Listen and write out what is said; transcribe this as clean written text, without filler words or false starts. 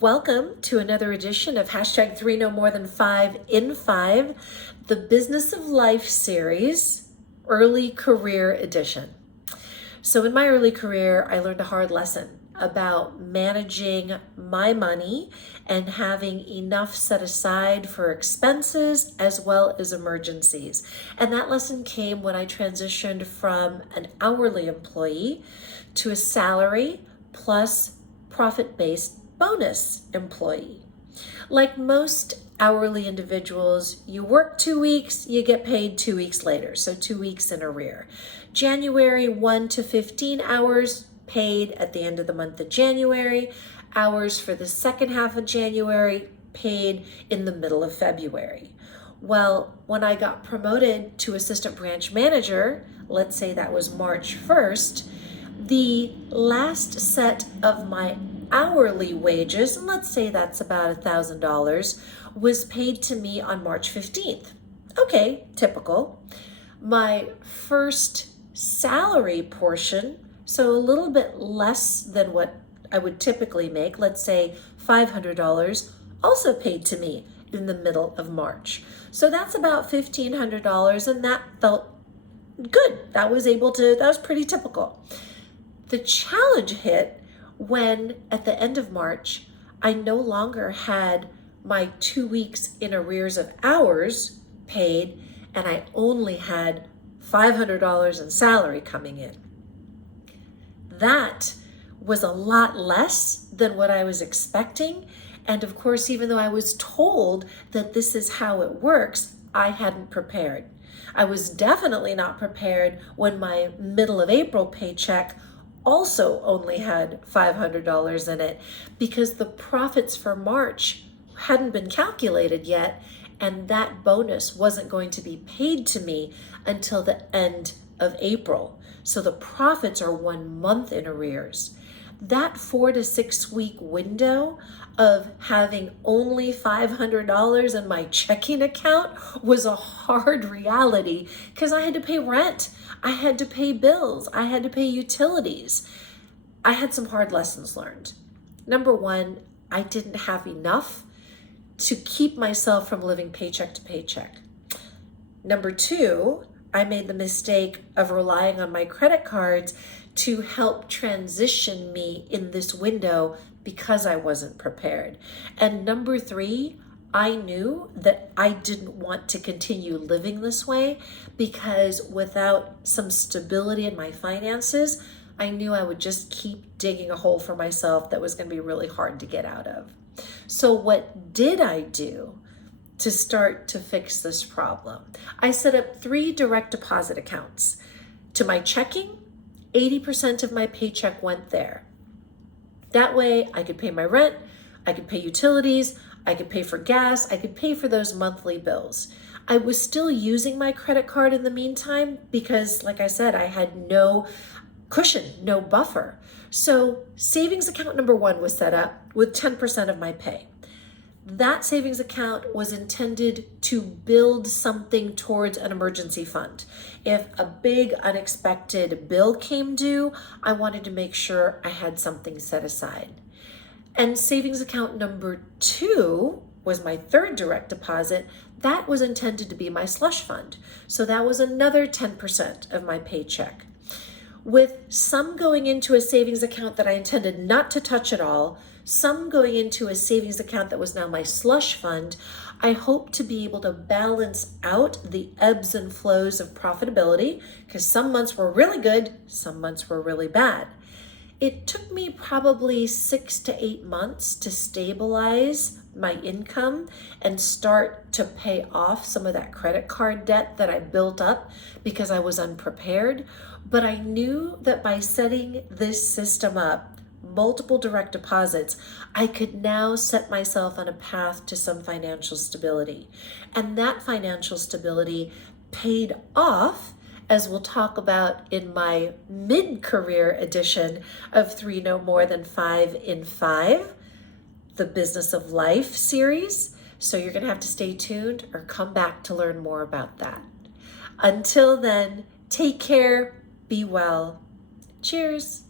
Welcome to another edition of hashtag 3 No More Than 5 in 5, the Business of Life series, early career edition. So in my early career, I learned a hard lesson about managing my money and having enough set aside for expenses as well as emergencies. And that lesson came when I transitioned from an hourly employee to a salary plus profit-based bonus employee. Like most hourly individuals, you work 2 weeks, you get paid 2 weeks later, so 2 weeks in arrear. January 1 to 15 hours paid at the end of the month of January, hours for the second half of January paid in the middle of February. Well, when I got promoted to assistant branch manager, let's say that was March 1st, the last set of my hourly wages, and let's say that's about $1,000, was paid to me on March 15th. Okay, typical. My first salary portion, so a little bit less than what I would typically make, let's say $500, also paid to me in the middle of March. So that's about $1,500, and that felt good. That was pretty typical. The challenge hit when at the end of March, I no longer had my 2 weeks in arrears of hours paid, and I only had $500 in salary coming in. That was a lot less than what I was expecting. And of course, even though I was told that this is how it works, I hadn't prepared. I was definitely not prepared when my middle of April paycheck also only had $500 in it, because the profits for March hadn't been calculated yet, and that bonus wasn't going to be paid to me until the end of April. So the profits are 1 month in arrears. That 4 to 6 week window of having only $500 in my checking account was a hard reality, because I had to pay rent, I had to pay bills, I had to pay utilities. I had some hard lessons learned. Number one, I didn't have enough to keep myself from living paycheck to paycheck. Number two, I made the mistake of relying on my credit cards to help transition me in this window because I wasn't prepared. And number three, I knew that I didn't want to continue living this way, because without some stability in my finances, I knew I would just keep digging a hole for myself that was going to be really hard to get out of. So what did I do to start to fix this problem? I set up 3 direct deposit accounts. To my checking, 80% of my paycheck went there. That way I could pay my rent, I could pay utilities, I could pay for gas, I could pay for those monthly bills. I was still using my credit card in the meantime because, like I said, I had no cushion, no buffer. So savings account number 1 was set up with 10% of my pay. That savings account was intended to build something towards an emergency fund. If a big unexpected bill came due, I wanted to make sure I had something set aside. And savings account number 2 was my 3rd direct deposit. That was intended to be my slush fund. So that was another 10% of my paycheck. With some going into a savings account that I intended not to touch at all, some going into a savings account that was now my slush fund, I hope to be able to balance out the ebbs and flows of profitability, because some months were really good, some months were really bad. It took me probably 6 to 8 months to stabilize my income and start to pay off some of that credit card debt that I built up because I was unprepared. But I knew that by setting this system up, multiple direct deposits, I could now set myself on a path to some financial stability. And that financial stability paid off, as we'll talk about in my mid-career edition of 3 No More Than 5 in 5, the Business of Life series. So you're going to have to stay tuned or come back to learn more about that. Until then, take care, be well. Cheers.